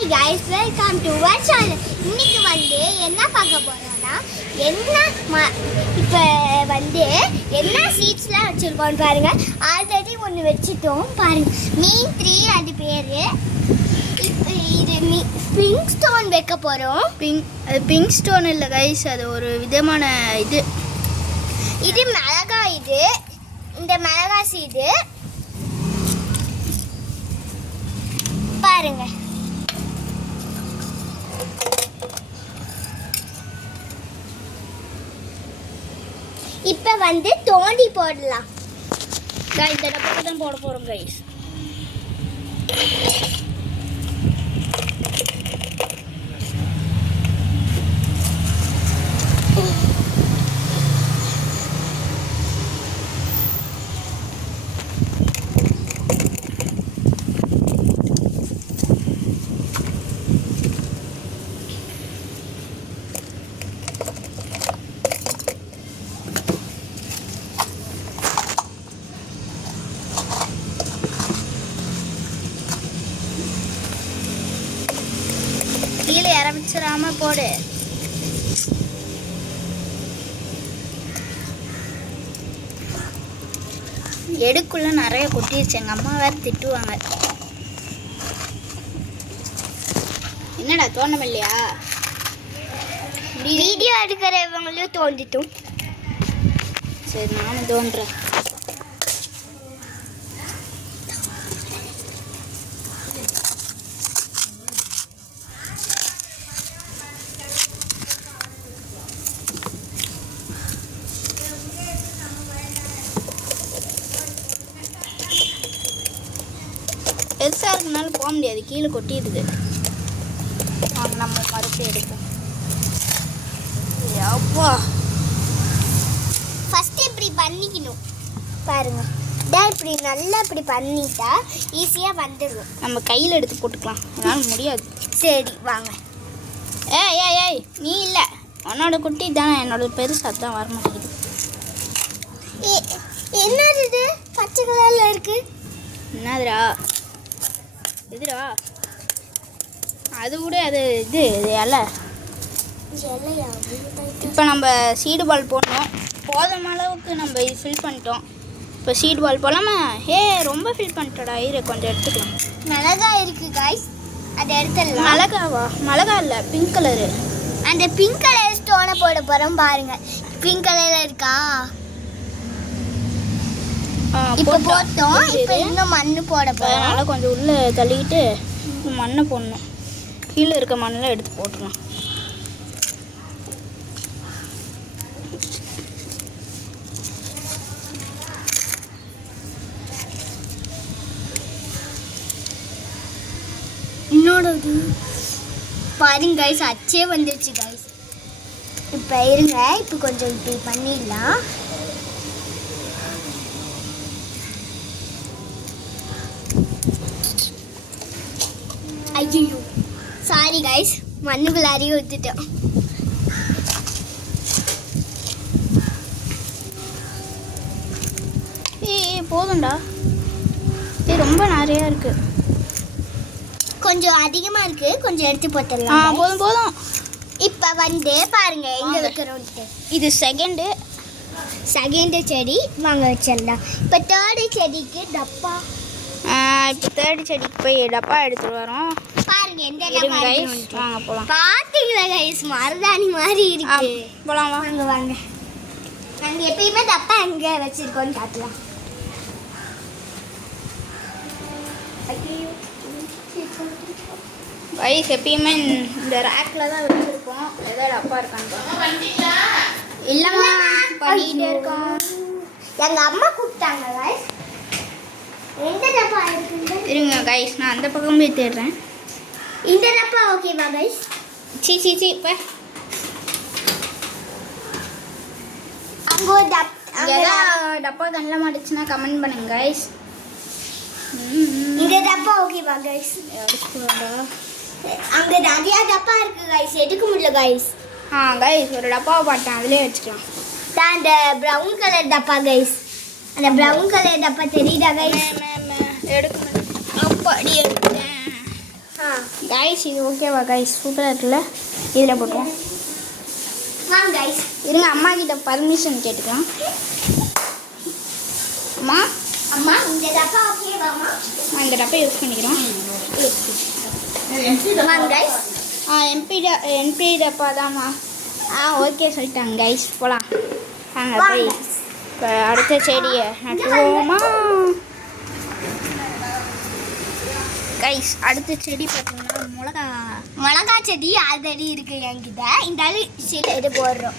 Hi guys, welcome to our channel. இன்னைக்கு என்ன பார்க்க போறோம்னா இப்போ என்ன சீட்ஸ்லாம் வச்சிருக்கோம் பாருங்க. ஆல்ரெடி ஒன்று வச்சிட்டோம் பாருங்க. மீன் 3 அது பேரு. இது பிங்க் ஸ்டோன் வைக்க போறோம். பிங்க் ஸ்டோன் இல்லை கைஸ், அது ஒரு விதமான இது மிளகாய். இந்த மிளகாய் சீடு பாருங்க. இப்போ தோண்டி போடலாம். இந்த டப்பாவை தான் போட போகிறோம் கைஸ். கீழே இறமிச்சிடாம போடு. எடுக்குள்ள நிறைய கொட்டிடுச்சு. எங்கள் அம்மா வேற திட்டுவாங்க. என்னடா தோணம் இல்லையா? வீடியோ எடுக்கிறவங்களையும் தோண்டிட்டோம். சரி, நானும் தோன்றேன். பெருசாக இருக்கனால போக முடியாது, கீழே கொட்டிடுது. வாங்க நம்ம மறுத்து எடுப்போம். அப்பா ஃபஸ்ட்டு இப்படி பண்ணிக்கணும் பாருங்க. இப்படி நல்லா இப்படி பண்ணிட்டா ஈஸியாக வந்துடும். நம்ம கையில் எடுத்து போட்டுக்கலாம், என்னால் முடியாது. சரி வாங்க. ஏய் நீ இல்லை, உன்னோட குட்டி தானே, என்னோட பெருசாக தான் வர மாட்டேங்குது. என்னது இது பச்சை கலரில் இருக்குது? என்னதுடா இதுடா? அது கூட அது இது இலை. இப்போ நம்ம சீடு பால் போடணும். போதும் அளவுக்கு நம்ம இது ஃபில் பண்ணிட்டோம். இப்போ சீடு பால் போடலாமா? ரொம்ப ஃபில் பண்ணிட்டோடா. இரு கொஞ்சம் எடுத்துக்கலாம். மிளகாய் இருக்குது காய்ஸ், அதை எடுத்துடலாம். மிளகாவா? மிளகா இல்லை, பிங்க் கலரு. அந்த பிங்க் கலர் ஸ்டோனை போட போகிறோம் பாருங்க. பிங்க் கலரில் இருக்கா? இப்போ போட்டோம். இப்போ இன்னும் மண் போட போகிறோம். அதனால் கொஞ்சம் உள்ளே தள்ளிக்கிட்டு மண்ணை போடணும். கீழே இருக்க மண்ணெலாம் எடுத்து போட்டுக்கலாம். இன்னொரு பாருங்க கைஸ், அச்சே வந்துடுச்சு கைஸ். இப்போ இருங்க, இப்போ கொஞ்சம் இப்படி பண்ணிடலாம். ஐயோ சாரி கைஸ், மண்ணுக்குள்ள அறிய ஊற்றிட்டோம். போதும்டா. ரொம்ப நிறையா இருக்கு. கொஞ்சம் அதிகமாக இருக்கு, கொஞ்சம் எடுத்து போட்டுடலாம். போதும். இப்போ பாருங்க எங்க வைக்கிறோம். இது செகண்டு செடி வாங்க வச்சிடலாம். இப்போ தேர்டு செடிக்கு டப்பா. இப்போ தேர்டு செடிக்கு போய் டப்பா எடுத்துட்டு வரோம் பாருங்க. எந்த வாங்க போகலாம். பார்த்தீங்களா கைஸ், மருதாணி மாதிரி இருக்கு. போகலாம் வாங்க வாங்க. நாங்கள் எப்பயுமே டப்பா எங்கே வச்சிருக்கோன்னு காட்டலாம். கைஸ் எப்பயுமே இந்த ரேக்கில் தான் வச்சுருப்போம். ஏதோ டப்பா இருக்கான்னு இல்லைம்மா பண்ணிகிட்டே இருக்கோம். எங்கள் அம்மா கூப்பிட்டாங்க கைஸ். எந்த டப்பா இருக்குங்க? இருங்க கைஸ், நான் அந்த பக்கம் போய் தேடுறேன். இந்த டப்பா ஓகேவா கைஸ்? சி இப்போ அங்கே ஒரு டப்பா கண்ணில் மாட்டுச்சுன்னா கமெண்ட் பண்ணுங்க கைஸ். இந்த டப்பா ஓகேவா கைஸ்? அங்கே நிறைய டப்பா இருக்கு கைஸ், எடுக்க முடியல கைஸ். கைஸ் ஒரு டப்பாவை பார்த்தேன், அதிலே வச்சுக்கலாம். அந்த ப்ரௌன் கலர் டப்பா கைஸ், அந்த ப்ரௌன் கலர் டப்பா தெரியுதா கைஸ்? எடுக்கணும். அப்படி எடுத்தேன். கைஸ் இது ஓகேவா கைஸ்? சூப்பராக இருக்குல்ல? இதில் போட்டுருவோம். வாங்க கைஸ். இருங்க, அம்மா கிட்ட பர்மிஷன் கேட்டுக்கலாம். அம்மா அம்மா இந்த டப்பா ஓகேவாம்மா? நான் இந்த டப்பை யூஸ் பண்ணிக்கிறோம். வாங்க கைஸ். என்பி டப்பா தாம்மா. ஓகே சொல்லிட்டாங்க கைஸ். போகலாம் வாங்க போய் இப்போ அடுத்த செடியை நட்டுவோமா கைஸ்? அடுத்த செடி பார்த்தீங்கன்னா மிளகா செடி ஆல்ரெடி இருக்கு என்கிட்ட. இந்த செடி எது போடுறோம்.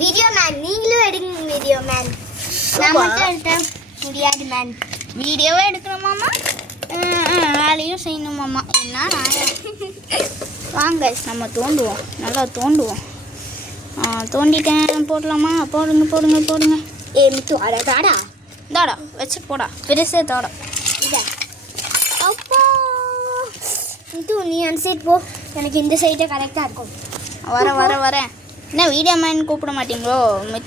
வீடியோ மேன் நீங்களும் எடுங்க. வீடியோ மேன் நான் மட்டும் எடுத்த முடியாது மேன். வீடியோவே எடுக்கணுமாம்மா, வேலையும் செய்யணுமாம்மா. என்ன வாங்க கைஸ் நம்ம தோண்டுவோம், நல்லா தோண்டுவோம். தோண்டிட்டேன். போடலாமா? போடுங்க போடுங்க போடுங்க. மித்து அட தாடா தாடா வச்சு போடா, பெருசே தாடா. இதா அப்பா மித்து நீ அந்த சைட் போ, எனக்கு இந்த சைடே கரெக்டாக இருக்கும். வரேன். என்ன வீடியோ மேன் கூப்பிட மாட்டீங்களோ?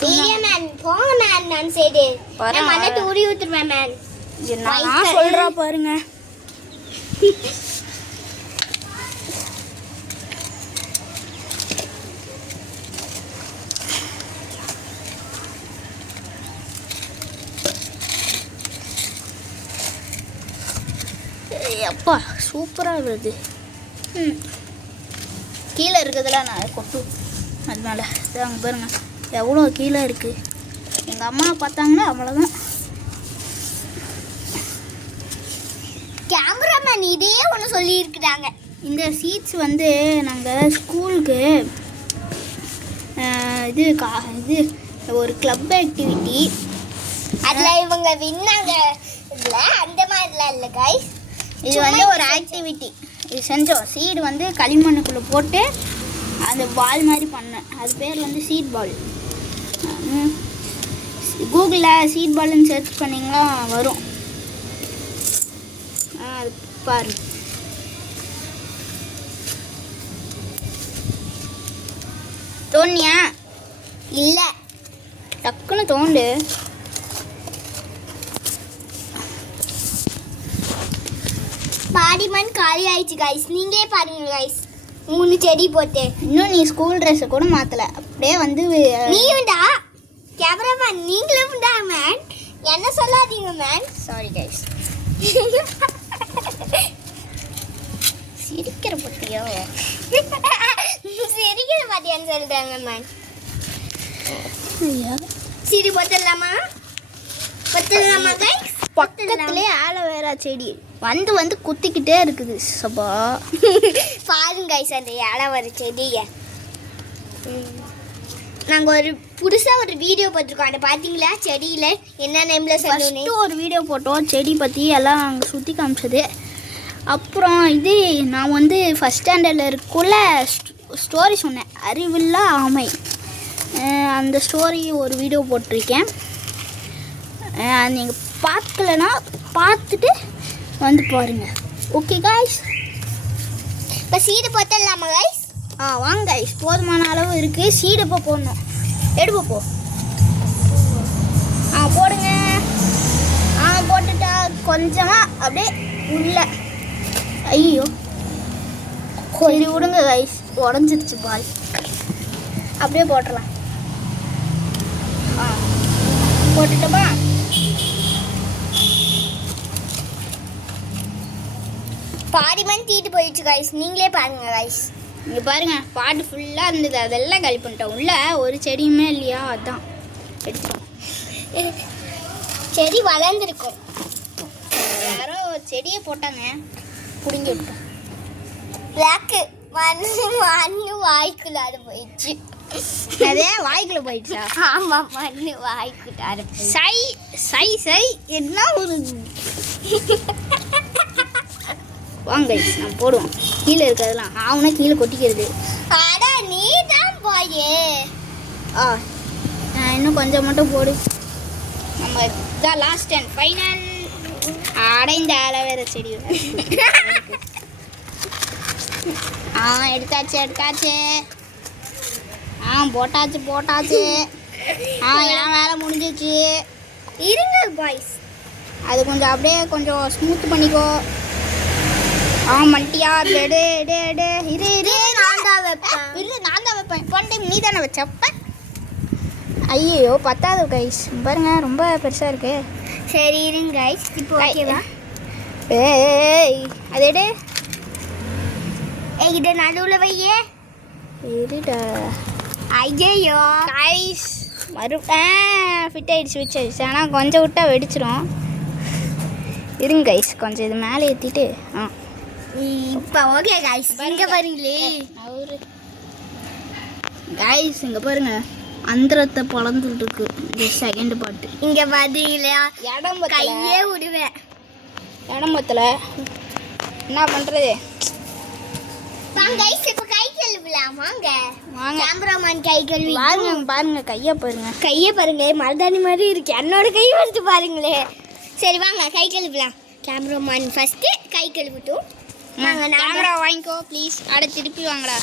வீடியோ மேன் போங்க மேன். அந்த சைடு வரேன். மண்ணை தூரி ஊற்றுருவேன் மேன். நான் சொல்கிறா பாருங்க. அப்பா சூப்பராக வருது. கீழே இருக்கிறதுலாம் நான் கொட்டு, அதனால அங்கே பாருங்க எவ்வளோ கீழே இருக்குது. எங்கள் அம்மா பார்த்தாங்கன்னா அவ்வளோதான். கேமராமேன் இதே ஒன்று சொல்லியிருக்கிறாங்க. இந்த சீட்ஸ் வந்து நாங்கள் ஸ்கூலுக்கு இது ஒரு கிளப் ஆக்டிவிட்டி, அதில் இவங்க வின்னாங்க. இதில் அந்த மாதிரிலாம் இல்லை கைஸ். இது வந்து ஒரு ஆக்டிவிட்டி இது செஞ்சோம். சீடு வந்து களிமண்ணுக்குள்ளே போட்டு அந்த பால் மாதிரி பண்ணேன். அது பேர் வந்து சீட் பால். கூகுளில் சீட் பால்னு சர்ச் பண்ணிங்களா வரும். அது பாரு. தோண்டியா? இல்லை டக்குன்னு தோண்டு. பாடி மண் காலி ஆயிடுச்சு கைஸ். நீங்களே பாருங்க கைஸ், 3 செடி போட்டு. இன்னும் நீ ஸ்கூல் ட்ரெஸ்ஸை கூட மாற்றலை, அப்படியே வந்து நீயும்டா கேமராமேன், நீங்களும் தான் மேன். என்ன சொல்லாதீங்க மேன். Sorry guys. சிரிக்கிற பட்டியோ? சிரிக்கிற பாத்தியான்னு சொல்லிட்டாங்க மேன். சிரி போட்டுடலாமா? போட்டுடலாமா கைஸ்? பக்கத்துலேயே ஆலோவேரா செடி வந்து குத்திக்கிட்டே இருக்குது. சபா பாருங்க கைஸ் அந்த ஆலோவேரா செடியை. நாங்கள் ஒரு புதுசாக ஒரு வீடியோ போட்டிருக்கோம். அதை பார்த்தீங்களா? செடியில் என்ன நேமில் சொல்லணும் ஒரு வீடியோ போட்டோம் செடி பற்றி எல்லாம் அங்கே சுற்றி காமிச்சது. அப்புறம் இது நான் வந்து ஃபஸ்ட் ஸ்டாண்டர்டில் இருக்கக்குள்ள ஸ்டோரி சொன்னேன், அறிவில்லா ஆமை. அந்த ஸ்டோரி ஒரு வீடியோ போட்டிருக்கேன். நீங்கள் பார்க்கலன்னா பார்த்துட்டு வந்து பாருங்கள். ஓகே காய்ஸ், இப்போ சீடு போட்டுடலாமா கைஸ்? வாங்க கைஸ், போதுமான அளவு இருக்குது. சீடு இப்போ போடணும். எடுப்போ போடுங்க. போட்டுட்டா கொஞ்சமாக அப்படியே உள்ள. ஐயோ சரி விடுங்க கைஸ், உடஞ்சிருச்சு பால். அப்படியே போட்டுடலாம். போட்டுட்டோமா? பாதி மணி தீட்டு போயிடுச்சு கைஸ். நீங்களே பாருங்க கைஸ். இங்கே பாருங்கள், பாட்டு ஃபுல்லாக இருந்தது, அதெல்லாம் காலி பண்ணிட்டோம். உள்ள ஒரு செடியுமே இல்லையா, அதான் எடுத்துட்டோம். செடி வளர்ந்துருக்கும். யாரோ செடியை போட்டாங்க, பிடுங்கி விட்டோம். பிளாக்கு மண்ணு வாய்க்குள்ள அது போயிடுச்சு. அதே வாய்க்குள்ள போயிடுச்சா? ஆமாம், மண்ணு வாய்க்குள்ள அது சை சை சை என்ன ஒரு வாங்க நான் போடுவோம். கீழே இருக்கிறதெல்லாம் ஆவுனா கீழே கொட்டிக்கிறது. அட நீ தான் போயே. இன்னும் கொஞ்சம் மட்டும் போடு. நம்ம தான் லாஸ்ட் அண்ட் ஃபைனல். அடைந்த ஆலோவேரா செடி எடுத்தாச்சு. போட்டாச்சு. என் வேலை முடிஞ்சிச்சு. இருங்க பாய்ஸ், அது கொஞ்சம் அப்படியே கொஞ்சம் ஸ்மூத் பண்ணிக்கோ. ஆமாட்டியா டே டே டே டே இரு இரு நான் தான் வைப்பேன். இல்லை நான் தான் வைப்பேன். போன டைம் நீ தானே வச்சப்ப. ஐயோ பத்தாது கைஸ் பாருங்க ரொம்ப பெருசாக இருக்கு. சரி இருங்க கைஸ். இப்போ ஓகேவா? ஏய் அதேடே இதை நடுவில் வையே. இருடா. ஐயோ கைஸ் ஃபிட் ஆகிடுச்சு வச்சு. ஆனால் கொஞ்சம் விட்டா வெடிச்சிடும். இருங்க கைஸ் கொஞ்சம் இது மேலே ஏற்றிட்டு இப்போ ஓகே கைஸ். இங்கே பாருங்களே அவரு கைஸ் இங்கே பாருங்க அந்தரத்தை பழந்துட்டு இருக்கு. இந்த செகண்ட் பாட்டு இங்கே பார்த்தீங்களா? இடம் கையே விடுவேன். இடம் பத்தல என்ன பண்ணுறது? வாங்க கைஸ் இப்போ கை கழுவலாம். வாங்க வாங்க கேமராமேன் கை கழுவி பாருங்க பாருங்க கையை பாருங்க. கையை பாருங்க மருதாணி மாதிரி இருக்கு. என்னோட கை வச்சு பாருங்களே. சரி வாங்க கை கழுவலாம். கேமராமேன் ஃபர்ஸ்ட் கை கழுவிட்டோம். வாங்க கேமரா வாங்கிக்கோ ப்ளீஸ். திருப்பி வாங்கடா.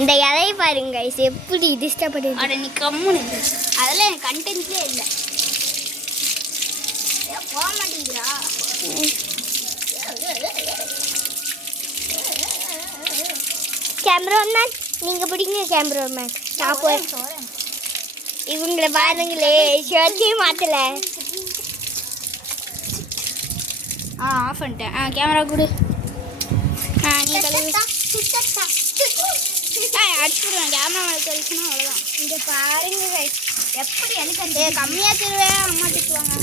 இந்த இலையை பாருங்க கைஸ் எப்படி டிஸ்டர்ப் பண்ணுது. அட நீ கம்முன்னு அதெல்லாம் எனக்கு கண்டென்ட்லே இல்லை. போக மாட்டேங்கிறா. கேமராமேன் நீங்க பிடிங்க. கேமராமேன் நான் போய் இவங்களை பாருங்களே ஷர்ட்டே மாத்தல. ஆஃப் பண்ணிட்டேன். கேமரா கொடு. நீ கழுவி அடிச்சுடுவேன். கேமரா மேலே கழிச்சுன்னா அவ்வளோதான். இங்க பாருங்க guys. எப்படி எனக்கு கம்மியாக தருவேன். அம்மா திட்டுவாங்க.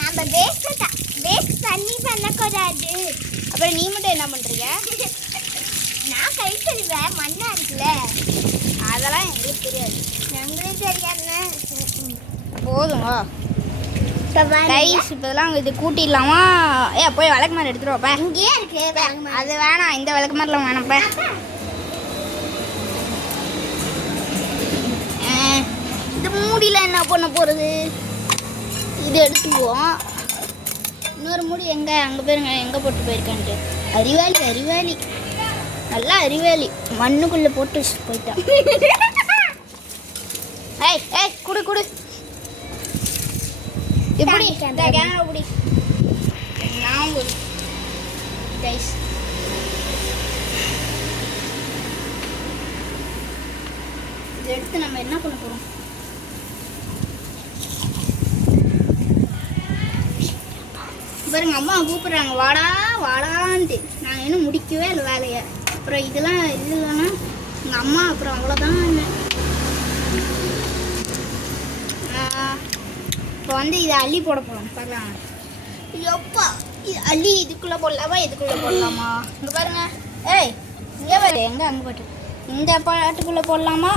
நம்ம வேஸ்ட் தண்ணி பண்ணக்கூடாது. அப்புறம் நீ மட்டும் என்ன பண்ணுறீங்க? நான் கை கழுவேன். மண்ணா இருக்குல்ல அதெல்லாம் எங்களுக்கு தெரியாது. எங்களுக்கு தெரியாதுன்னு போதுங்க கைஸ். இப்போ இதெல்லாம் இது கூட்டிடலாமா? போய் விளக்கு மாதிரி எடுத்துட்டு வாப்பா. இங்கேயே இருக்கு. அது வேணாம். இந்த விளக்கு மாதிரிலாம் வேணாம்ப்பா. இது மூடியில் என்ன பண்ண போகிறது? இது எடுத்துக்குவோம். இன்னொரு மூடி எங்கே? அங்கே போயிருங்க எங்கே போட்டு போயிருக்கான்ட்டு. அறிவாளி நல்லா அறிவாளி. மண்ணுக்குள்ளே போட்டு வச்சுட்டு போயிட்டான். ஏய் குடு இப்படி கேமரா இப்படி. நான் ஒரு கைஸ் இதை எடுத்து நம்ம என்ன பண்ண போகிறோம்? பாருங்க அம்மா கூப்பிட்றாங்க வாடான்ட்டு. நாங்கள் இன்னும் முடிக்கவே இல்லை வேலையை. அப்புறம் இதெல்லாம் இது இல்லைன்னா எங்கள் அம்மா அப்புறம் அவ்வளோதான். இப்போ வந்து இதை அள்ளி போட போகிறோம். பார்க்கலாம். எப்பா இது அள்ளி இதுக்குள்ளே போடலாமா இதுக்குள்ளே போடலாமா? இங்கே பாருங்க. இங்கே பாரு எங்கே அங்கே போட்டு இந்த பாட்டுக்குள்ளே போடலாமா?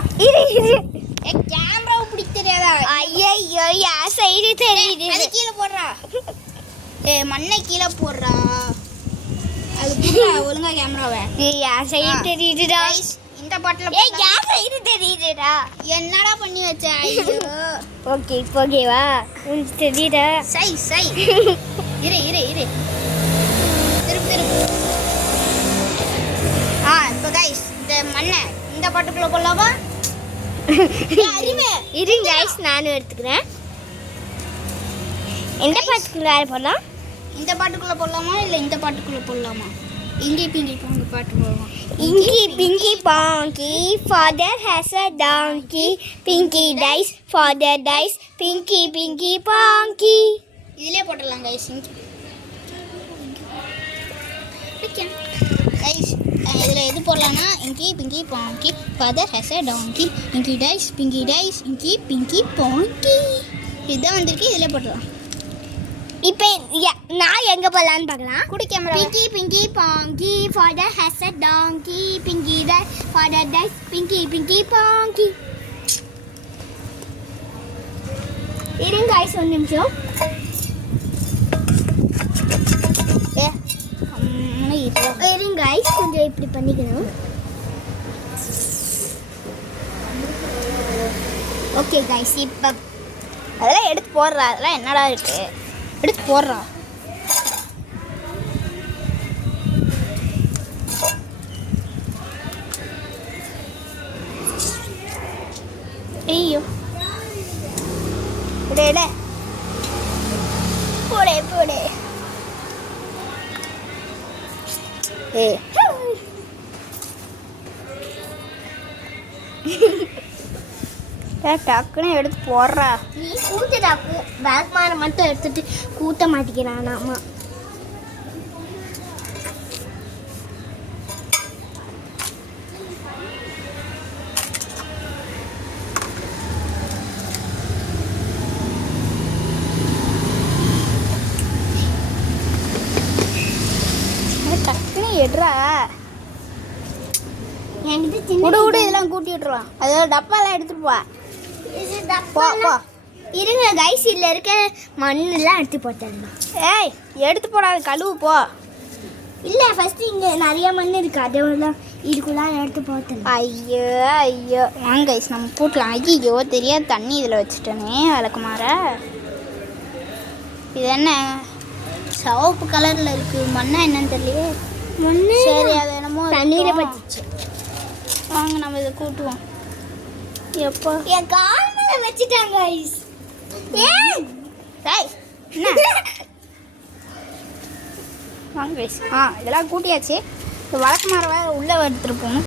கேமராவை பிடிக்க தெரியாதா? ஐயோ யார் சைடு தெரியுது. அது கீழே போடுறா. மண்ணை கீழே போடுறா. அது போடுறா ஒழுங்கா கேமராவை. யார் சைடு தெரியுதுடா? இந்த பாட்டில் யார் சைடு தெரியுதுடா? என்னடா பண்ணி வச்ச? ஐயோ ஓகே ஓகேவா? உனக்கு தெரியுதா? சை இரு திருப்பு. இப்போ கைஸ் இந்த மண்ணை இந்த பாட்டுக்குள்ளே போடலாமா? இருங்க கைஸ் நானும் எடுத்துக்கிறேன். எந்த பாட்டுக்குள்ள போடலாம்? இந்த பாட்டுக்குள்ளே போடலாமா இல்லை இந்த பாட்டுக்குள்ளே போடலாமா? இங்கி பிங்கி பாங்கு பாட்டு போடலாம். Inky Pinky Ponky, father has a donkey. Pinky dice, father dice. Pinky Pinky Ponky. இதிலே போட்டுடலாம் கைஸ். கைஸ் இதில் எது போடலான்னா inky pinky ponky father has a donkey inky dies Pinki dies இங்கி பிங்கி பாங்கி. இதுதான் வந்திருக்கு. இதிலே போட்டுடலாம். இப்போ நான் எங்க போலான்னு பார்க்கலாம். குடி camera. Pinky Pinky Ponky, father has a donkey. Pinky dice, father dice. Pinky Pinky Ponky. இருங்க guys ஒரு நிமிஷம். இருங்க guys கொஞ்சம் இப்படி பண்ணிக்கணும். ஓகே guys இப்போ அதெல்லாம் எடுத்து போடுறா. அதெல்லாம் என்னடா இருக்கு? எடுத்து போடுறா. ஐயோ போடு போடு. ஏய் டக்குன்னு எடுத்து போடுறா. நீ கூத்துடா பேக் மாற மட்டும் எடுத்துட்டு கூத்த மாட்டிக்கிறான் ஆமா. டக்குன்னு எடுறா. என்கிட்ட விடு சின்ன விடு இதெல்லாம் கூட்டி விட்டுருவான். அதோட டப்பாலாம் எடுத்துட்டு போ. இது போ டப்பாலாம் போ. இருங்க கைஸ், இதில் இருக்க மண்ணெல்லாம் எடுத்து போட்டுடலாம். ஏய் எடுத்து போடாது, கழுவு போ. இல்லை ஃபஸ்ட்டு இங்கே நிறைய மண் இருக்குது, அதெல்லாம் இதுக்குள்ளே எடுத்து போட்டுடலாம். ஐயோ ஐயோ வாங்க கைஸ் நம்ம போட்டலாம். ஐயோ தெரியாது தண்ணி இதில் வச்சுட்டேனே விளக்குமாற. இது என்ன சிவப்பு கலரில் இருக்குது, மண்ணா என்னன்னு தெரியலையே. மண்ணு சரி அது என்னமோ தண்ணியில் இருக்கட்டும். பட்டுச்சு. வாங்க நம்ம இதை கூட்டுவோம். எப்போ என் கால் மேலே வச்சுட்டாங்க கைஸ். ஏன் டேய் என்ன வாங்க கைஸ். இதெல்லாம் கூட்டியாச்சு. வழக்கமாற வேறு உள்ளே எடுத்துகிட்டு போகணும்.